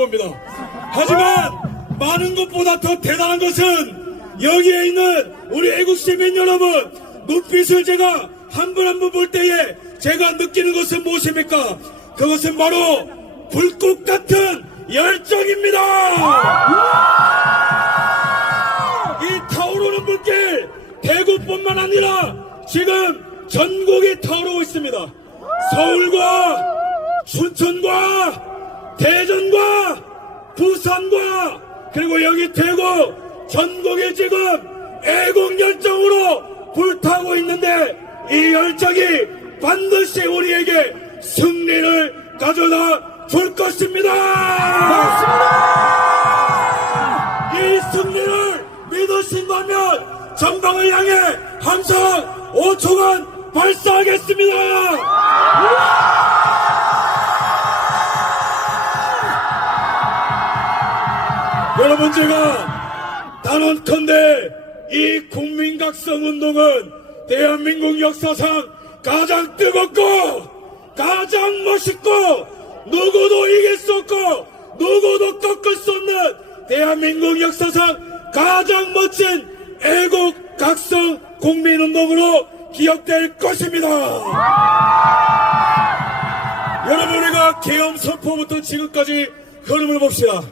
봅니다. 하지만 많은 것보다 더 대단한 것은 여기에 있는 우리 애국 시민 여러분, 눈빛을 제가 한 분 한 분 볼 때에 제가 느끼는 것은 무엇입니까? 그것은 바로 불꽃 같은 열정입니다. 이 타오르는 불길, 대구뿐만 아니라 지금 전국이 타오르고 있습니다. 서울과 춘천과 대전과 부산과 그리고 여기 대구 전국이 지금 애국 열정으로 불타고 있는데, 이 열정이 반드시 우리에게 승리를 가져다 줄 것입니다. 맞습니다. 이 승리를 믿으신다면 전방을 향해 함성 5초간 발사하겠습니다. 여러분, 제가 단언컨대 이 국민각성운동은 대한민국 역사상 가장 뜨겁고 가장 멋있고 누구도 이길 수 없고 누구도 꺾을 수 없는 대한민국 역사상 가장 멋진 애국 각성 국민운동으로 기억될 것입니다. 여러분, 우리가 계엄 선포부터 지금까지 흐름을 봅시다.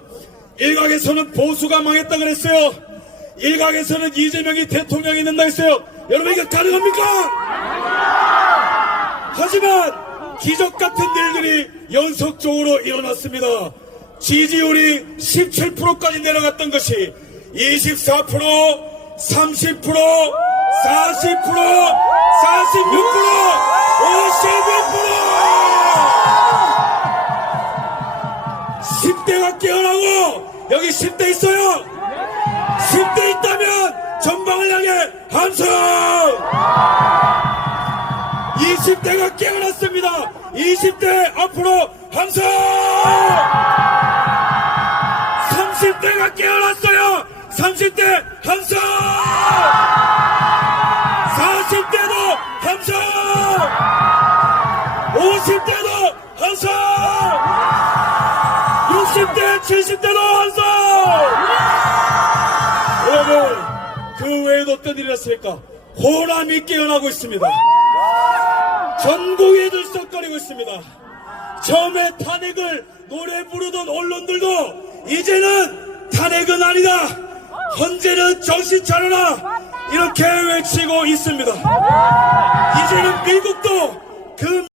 일각에서는 보수가 망했다 그랬어요. 일각에서는 이재명이 대통령이 된다 했어요. 여러분, 이거 가능합니까? 하지만 기적같은 일들이 연속적으로 일어났습니다. 지지율이 17%까지 내려갔던 것이 24%, 30%, 40%, 46%, 52%! 10대가 깨어나고, 여기 10대 있어요? 10대 있다면 전방을 향해 함성! 20대가 깨어났습니다. 20대 앞으로 함성! 30대가 깨어났어요. 30대 함성! 40대도 함성! 50대도 함성! 60대, 70대도 함성! 여러분, 그 외에도 어떤 일이 났습니까? 호남이 깨어나고 있습니다. 전국이 들썩거리고 있습니다. 처음에 탄핵을 노래 부르던 언론들도 이제는 탄핵은 아니다, 헌재는 정신 차려라, 이렇게 외치고 있습니다. 이제는 미국도 그